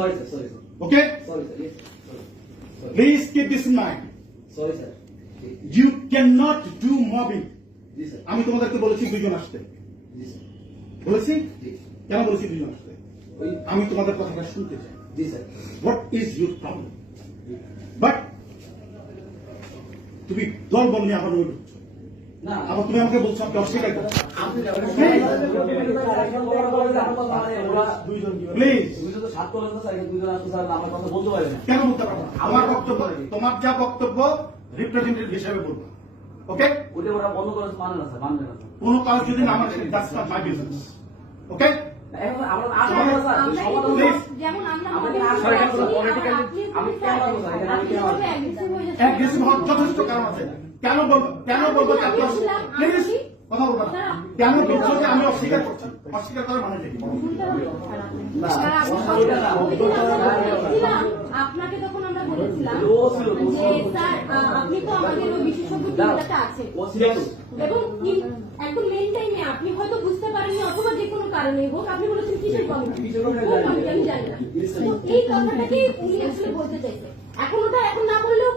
Sorry, sir. Sorry, sir. Okay? Sorry, sir. Yes. Sorry. Sorry. Please keep this in mind. Sorry, sir. You cannot do mobbing. আমি তোমাদেরকে বলেছি দুজন আসতে বলেছি কেন বলেছি দুজন আসতে আমি তোমাদের কথাটা শুনতে চাই what is your problem but তুমি দল বল নিয়ে আবার রয়ে না আবার তুমি আমাকে বলছো আমাকে অস্বীকার করছ প্লিজ কেন আমার বক্তব্য তোমার যা বক্তব্য রিপ্রেজেন্টেটিভ হিসেবে বলব ওকে ওটা ওরা বন্ধ করে মানে না স্যার মানবে না কোনো কাজ যদি না মানে that's not my business okay কেন বলব? কেন বলব প্লিজ কথা বলব না। কেন বলছো যে আমি অস্বীকার করছি অস্বীকার করার মানে আপনাকে তখন আমরা বলেছিলাম যে স্যার আপনি তো আমাদের বিশেষজ্ঞ টিমটাতে আছেন। এবং একদম মেন টাইমে আপনি হয়তো বুঝতে পারেননি অথবা যে কোনো কারণে হোক আপনি বলেছেন কিসের? কোন কমিটি আমি জানি না। এই কথাটাকে উনি আসলে বলতে চাইছে। এখন ওটা এখন না বললেও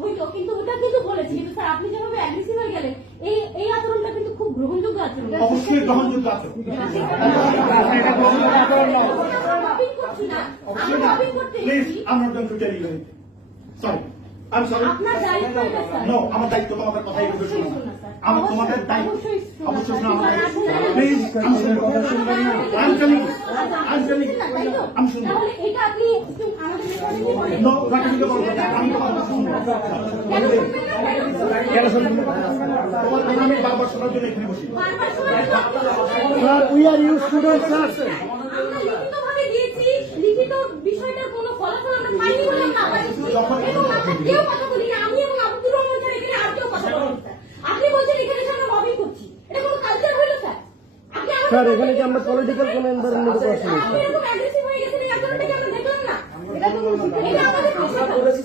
হইতো কিন্তু ওটা কিন্তু বলেছি কিন্তু স্যার আপনি যেভাবে অ্যাগ্রেসিভ হয়ে গেলেন এই এই আচরণটা কিন্তু খুব গ্রহণযোগ্য আচরণ অবশ্যই গ্রহণযোগ্য আছে। আমরা আমরা please going to tell sorry I sorry no আমার দায়িত্ব তোমাদের কথাই বলতে অবশ্যই শোনো শোনা, স্যার। আমার তোমাদের দায়িত্ব অবশ্যই শোনা, আমার প্লিজ আমি? আমি। এটা আপনি নো বলব আমি কথা শুনব কথা কথা স্যার এখানে আর কেউ কথা স্যার। এখানে কি আমরা পলিটিক্যাল কোন এনভায়রনমেন্টে বসে আপনি